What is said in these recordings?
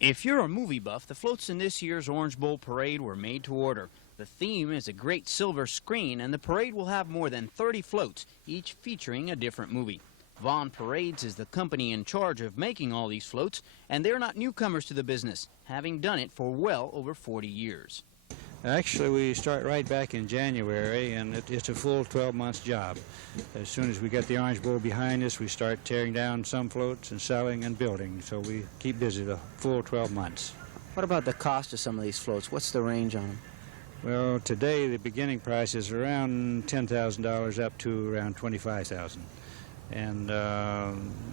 If you're a movie buff, the floats in this year's Orange Bowl Parade were made to order. The theme is a great silver screen, and the parade will have more than 30 floats, each featuring a different movie. Vaughn Parades is the company in charge of making all these floats, and they're not newcomers to the business, having done it for well over 40 years. Actually, we start right back in January, and it's a full 12 months job. As soon as we get the Orange Bowl behind us, we start tearing down some floats and selling and building, so we keep busy the full 12 months. What about the cost of some of these floats? What's the range on them? Well, today the beginning price is around $10,000 up to around $25,000. And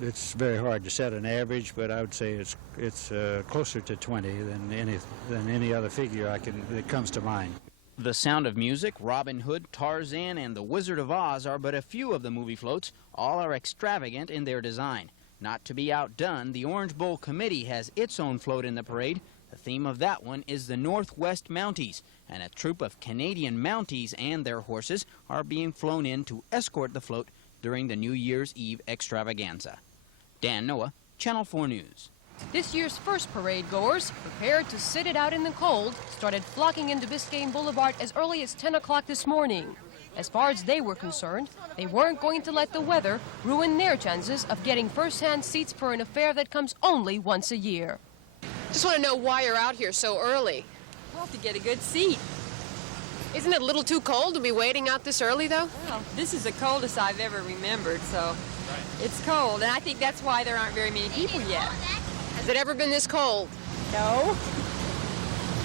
it's very hard to set an average, but I would say it's closer to 20 than any other figure that comes to mind. The Sound of Music, Robin Hood, Tarzan, and The Wizard of Oz are but a few of the movie floats. All are extravagant in their design. Not to be outdone, the Orange Bowl Committee has its own float in the parade. The theme of that one is the Northwest Mounties, and a troop of Canadian Mounties and their horses are being flown in to escort the float during the New Year's Eve extravaganza. Dan Noah, Channel 4 News. This year's first parade goers, prepared to sit it out in the cold, started flocking into Biscayne Boulevard as early as 10 o'clock this morning. As far as they were concerned, they weren't going to let the weather ruin their chances of getting first-hand seats for an affair that comes only once a year. Just want to know why you're out here so early. Well, to get a good seat. Isn't it a little too cold to be waiting out this early, though? Well, this is the coldest I've ever remembered, so it's cold, and I think that's why there aren't very many people yet. Has it ever been this cold? No,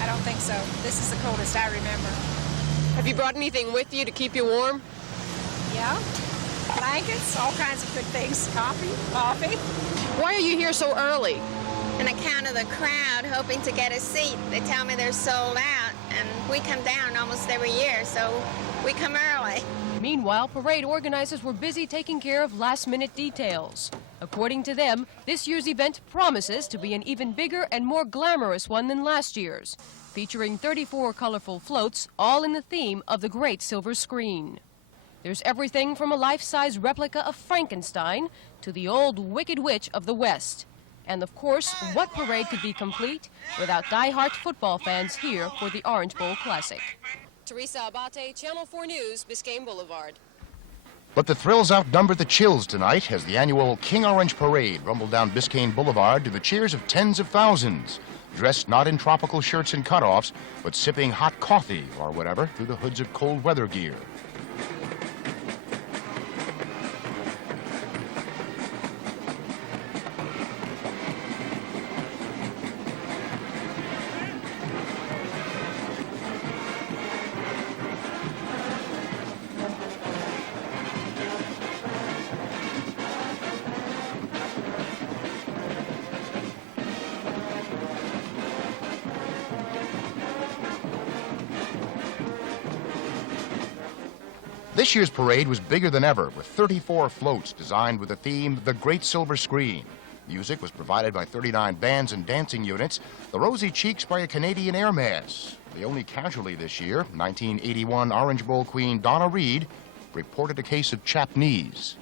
I don't think so. This is the coldest I remember. Have you brought anything with you to keep you warm? Yeah, blankets, all kinds of good things, coffee. Why are you here so early? On account of the crowd hoping to get a seat. They tell me they're sold out, and we come down almost every year, so we come early. Meanwhile, parade organizers were busy taking care of last-minute details. According to them, this year's event promises to be an even bigger and more glamorous one than last year's, featuring 34 colorful floats, all in the theme of the Great Silver Screen. There's everything from a life-size replica of Frankenstein to the old Wicked Witch of the West. And of course, what parade could be complete without die-hard football fans here for the Orange Bowl Classic? Teresa Abate, Channel 4 News, Biscayne Boulevard. But the thrills outnumber the chills tonight as the annual King Orange Parade rumbled down Biscayne Boulevard to the cheers of tens of thousands, dressed not in tropical shirts and cutoffs, but sipping hot coffee or whatever through the hoods of cold weather gear. This year's parade was bigger than ever, with 34 floats designed with the theme, The Great Silver Screen. Music was provided by 39 bands and dancing units, the rosy cheeks by a Canadian air mass. The only casualty this year, 1981 Orange Bowl queen Donna Reed, reported a case of chapped knees.